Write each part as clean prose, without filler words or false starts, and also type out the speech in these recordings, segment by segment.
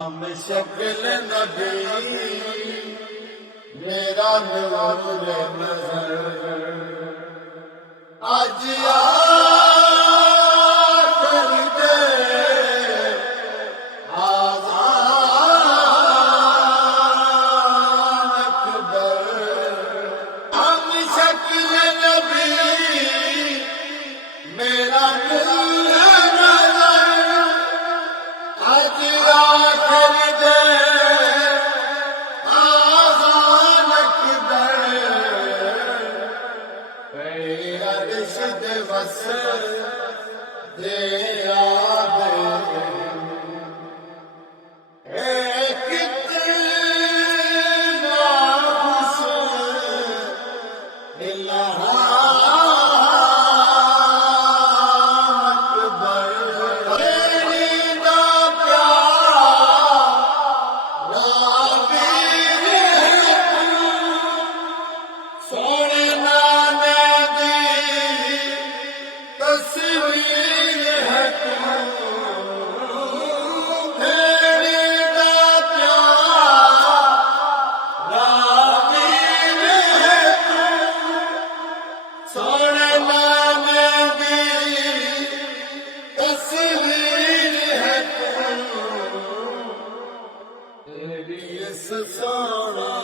हम शक्ल नबी मेरा नूर नजर आज कर दे आज़ान अकबर। हम शक्ल नबी मेरा नूर नजर आज कर दे आज़ान अकबर। अर्शद वस दे आबे कितना खुश इल्हाम अकबर। तेरी दा प्यारा रावी सोने नाने दी तस्वीर है तू। तेरी दा प्यारा रावी है तू सोने नाने दी तस्वीर है तू। तेरी इस सोने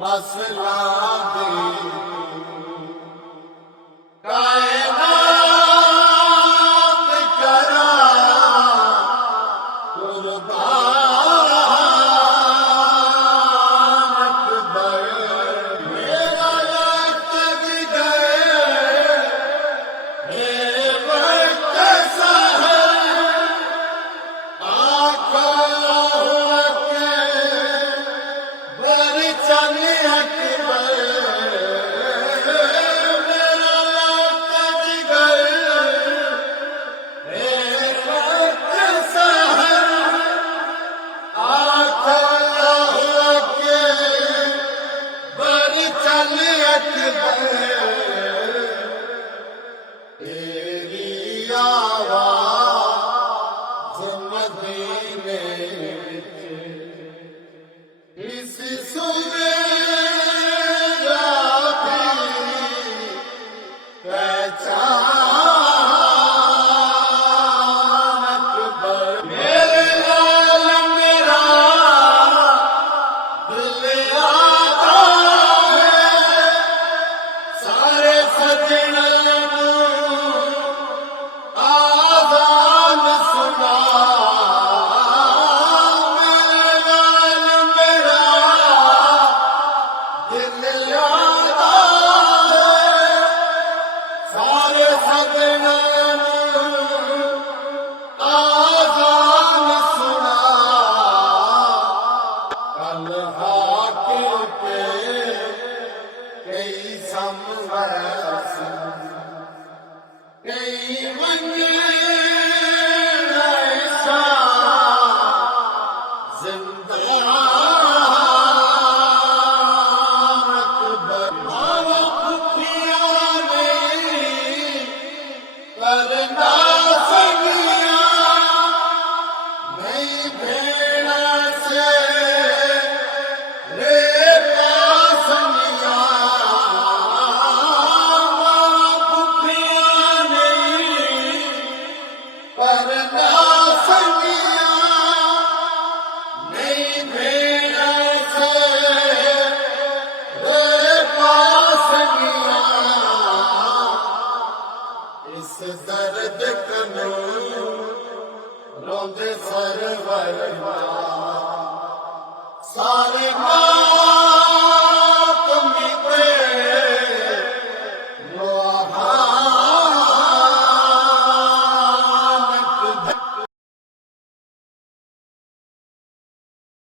मसला दे कायनात करा कुर्बान अकबर। मेरा वक्त भी गए हे वक्त सहर आँखों के बरचन अकबर। मेरा वक्त भी गए हे वक्त सहर आँखों के बरचन अकबर। तेरी आवाज़ मदीने इस सुमेरा भी पहचान अकबर। मेरे लाल मेरा दिल आगा है सारे सजनों आज़ान सुना। मेरे लाल मेरा दिल आगा है सारे सजनों आज़ान सुना। कल हाकिम के कई समवैस कई मंजिल ऐसा जिंदान अकबर। मारो खुफिया नहीं करना सकिया नहीं